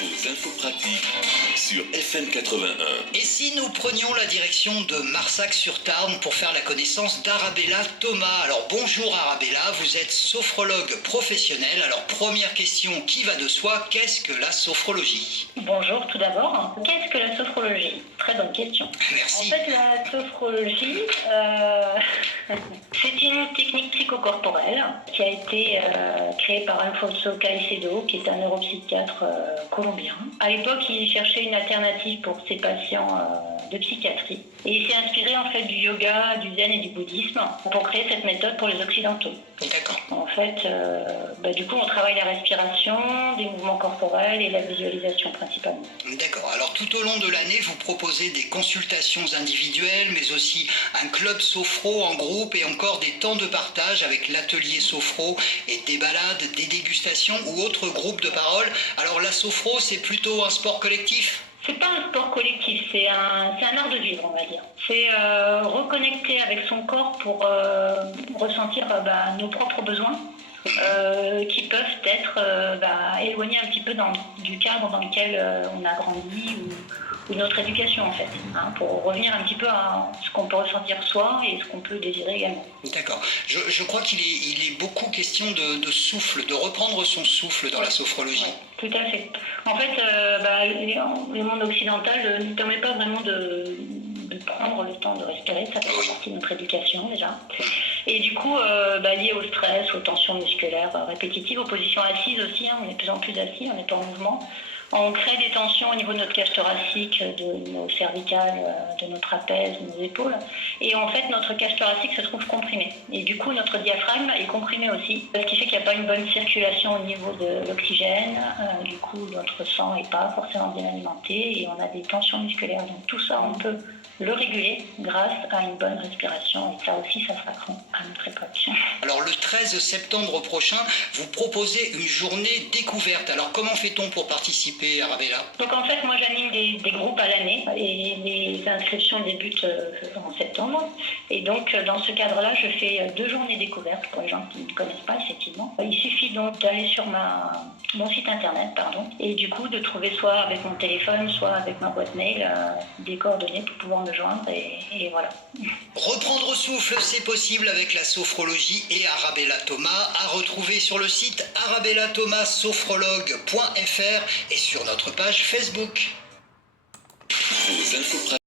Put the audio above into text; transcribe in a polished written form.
Vos infos pratiques sur FM 81. Et si nous prenions la direction de Marsac-sur-Tarn pour faire la connaissance d'Arabella Thomas? Alors bonjour Arabella, vous êtes sophrologue professionnelle. Alors première question qui va de soi, qu'est-ce que la sophrologie? Bonjour tout d'abord. Qu'est-ce que la sophrologie? Très bonne question. Merci. En fait, la sophrologie, c'est une technique psychocorporelle qui a été créée par Alfonso Caicedo, qui est un neuropsychiatre colombien. À l'époque, il cherchait une alternative pour ses patients de psychiatrie. Et il s'est inspiré en fait du yoga, du zen et du bouddhisme pour créer cette méthode pour les occidentaux. D'accord. En fait, du coup, on travaille la respiration, des mouvements corporels et la visualisation principalement. D'accord. Alors tout au long de l'année, vous proposez des consultations individuelles, mais aussi un club sophro en groupe et encore des temps de partage avec l'atelier sophro et des balades, des dégustations ou autres groupes de parole. Alors la sophro, c'est plutôt un sport collectif ? C'est pas un sport collectif, c'est un art de vivre, on va dire. C'est reconnecter avec son corps pour ressentir nos propres besoins qui peuvent être éloignés un petit peu du cadre dans lequel on a grandi ou notre éducation en fait, pour revenir un petit peu à ce qu'on peut ressentir soi et ce qu'on peut désirer également. D'accord. Je crois qu'il est beaucoup question de souffle, de reprendre son souffle dans la sophrologie. Ouais, tout à fait. En fait, le monde occidental ne permet pas vraiment de prendre le temps de respirer, ça fait partie de notre éducation déjà. Et du coup, lié au stress, aux tensions musculaires répétitives, aux positions assises aussi, on est de plus en plus assis, on n'est pas en mouvement. On crée des tensions au niveau de notre cage thoracique, de nos cervicales, de nos trapèzes, de nos épaules. Et en fait, notre cage thoracique se trouve comprimée. Et du coup, notre diaphragme est comprimé aussi. Ce qui fait qu'il n'y a pas une bonne circulation au niveau de l'oxygène. Du coup, notre sang n'est pas forcément bien alimenté et on a des tensions musculaires. Donc tout ça, on peut le réguler grâce à une bonne respiration. Et ça aussi, ça sera à notre époque. Alors le 13 septembre prochain, vous proposez une journée découverte. Alors comment fait-on pour participer, Arabella? Donc en fait, moi j'anime des groupes à l'année et les inscriptions débutent en septembre. Et donc dans ce cadre-là, je fais 2 journées découvertes pour les gens qui ne connaissent pas effectivement. Il suffit donc d'aller sur mon site internet, et du coup de trouver soit avec mon téléphone, soit avec ma boîte mail des coordonnées pour pouvoir me joindre et voilà. Reprendre souffle, c'est possible avec la sophrologie et Arabella Thomas, à retrouver sur le site arabellathomassophrologue.fr et sur notre page Facebook. Vos infos pratiques.